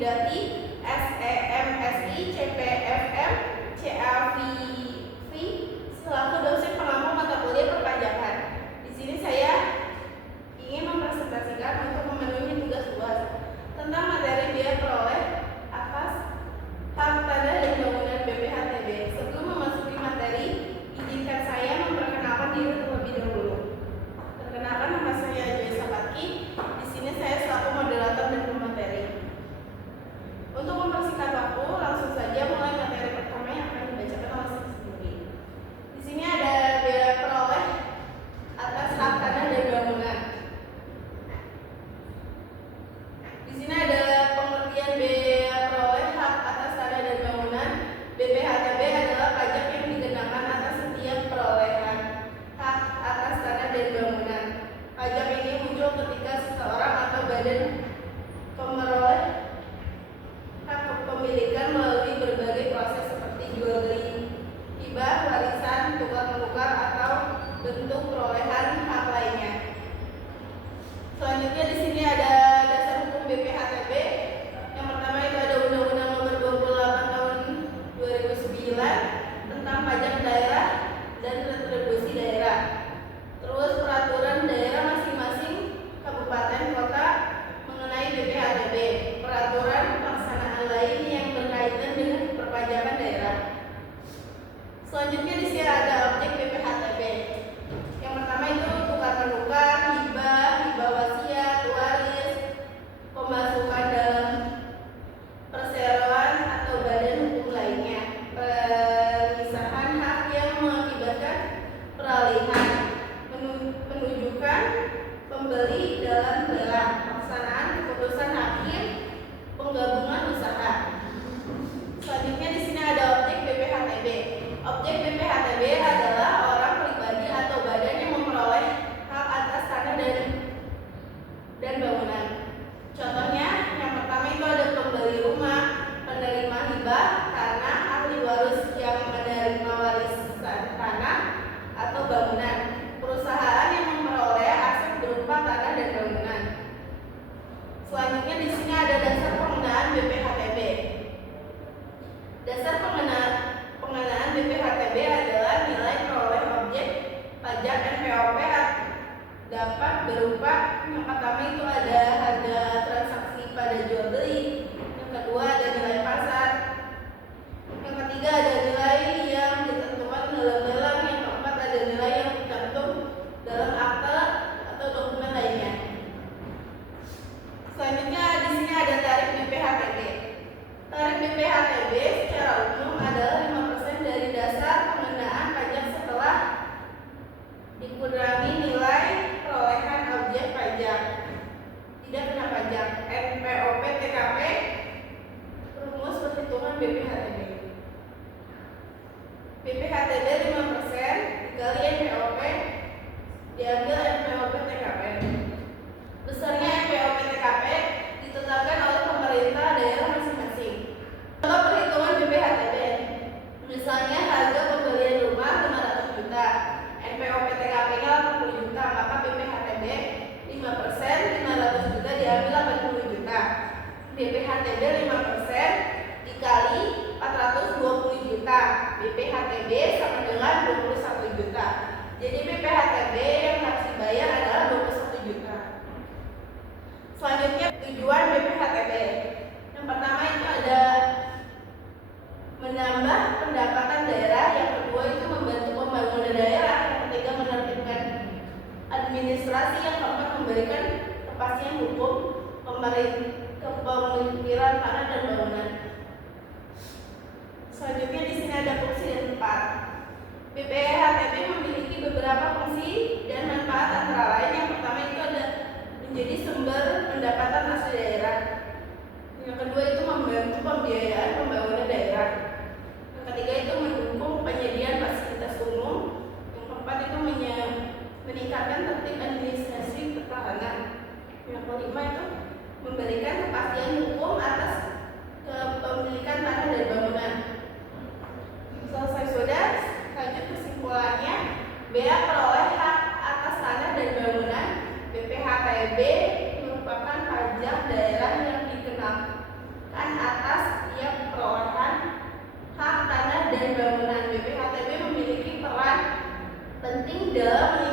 Widati, SEMSI, CPFM, CAVV selaku dosen pengampu mata kuliah perpajakan. Di sini saya ingin mempresentasikan untuk memenuhi tugas UAS tentang materi biaya peroleh atas hak tanah dan bangunan BPHTB. Sebelum memasuki materi, izinkan saya memperkenalkan diri terlebih dahulu. Perkenalkan, nama saya Joyce Sapatki. Di sini saya selaku moderator dan pemateri. Untuk mempersingkat waktu, langsung saja mulai materi pertama yang akan dibacakan oleh saya sendiri. Di sini ada biaya peroleh atas hak tanah dan bangunan. Di sini ada pengertian biaya peroleh hak atas tanah dan bangunan. BPHTB adalah pajak yang dikenakan atas setiap perolehan hak atas tanah dan bangunan. Pajak ini muncul ketika seseorang atau badan pemeroleh hak kepemilikan melalui berbagai proses seperti jual beli, hibah, warisan, tukar menukar, atau bentuk perolehan hak lainnya. Selanjutnya di sini ada dasar hukum BPHTB. Yang pertama itu ada Undang-Undang Nomor 28 Tahun 2009 tentang pajak daerah dan retribusi daerah. Terus peraturan daerah masing-masing kabupaten kota mengenai BPHTB, peraturan pelaksanaan lain yang berkaitan dengan perpajakan daerah. Selanjutnya di sini ada objek BPHTB. Yang pertama itu tukar menukar, hibah, hibah wasiat, waris, pemasukan dalam perseroan atau badan hukum lainnya, pemisahan hak yang mengakibatkan peralihan, penunjukan pembeli dalam lelang, pelaksanaan keputusan hakim, penggabungan usaha. Selanjutnya di sini ada objek BPHTB. Objek BPHTB adalah orang pribadi atau badan yang memperoleh hak atas tanah dan bangunan. Contohnya, yang pertama itu ada pembeli rumah, penerima hibah tanah, ahli waris yang menerima warisan tanah atau bangunan, perusahaan yang memperoleh aset berupa tanah dan bangunan. Selanjutnya di sini ada dasar pengenaan BPHTB. Dasar pengenaan BPHTB adalah nilai peroleh objek pajak NPOP dapat berupa yang pertama itu ada harga transaksi pada jual beli, yang kedua ada nilai pasar, yang ketiga ada nilai yang ditentukan dalam lelang, yang keempat ada nilai yang tercantum dalam akta atau dokumen lainnya. Selanjutnya di sini ada tarif BPHTB. Tarif BPHTB secara umum adalah 5% dari dasar pengenaan pajak setelah dikurangi nilai perolehan objek pajak tidak kena pajak. NPOP TKP rumus perhitungan BPHTB. BPHTB 5% dikali NPOP diambil NPOP TKP. Besarnya NPOP TKP ditetapkan oleh pemerintah daerah masing-masing. Contoh perhitungan BPHTB, misalnya harga pembelian rumah 500 juta, NPOP TKP-nya 80 juta, maka BPHTB 5% 500 juta diambil 80 juta. BPHTB 5% dikali 420 juta, BPHTB sama dengan 21 juta. Jadi BPHTB yang harus dibayar adalah 21 juta. Selanjutnya tujuan BPHTB. Yang pertama itu ada menambah pendapatan daerah, yang kedua itu membantu pembangunan daerah, yang ketiga menertibkan administrasi, yang keempat memberikan kepastian hukum kepemilikan tanah dan bangunan. Selanjutnya di sini ada fungsi dan manfaat. BPHTB memiliki beberapa fungsi dan manfaat, antara lain yang pertama itu ada menjadi sumber pendapatan asli daerah. Yang kedua itu membantu pembiayaan pembangunan daerah. Yang ketiga itu mendukung penyediaan fasilitas umum. Yang keempat itu meningkatkan tertib administrasi pertahanan. Yang kelima itu memberikan kepastian hukum atas kepemilikan tanah dan bangunan. Selesai sudah, lanjut kesimpulannya. Bea peroleh hak atas tanah dan bangunan BPHTB merupakan pajak daerah yang dikenakan dalam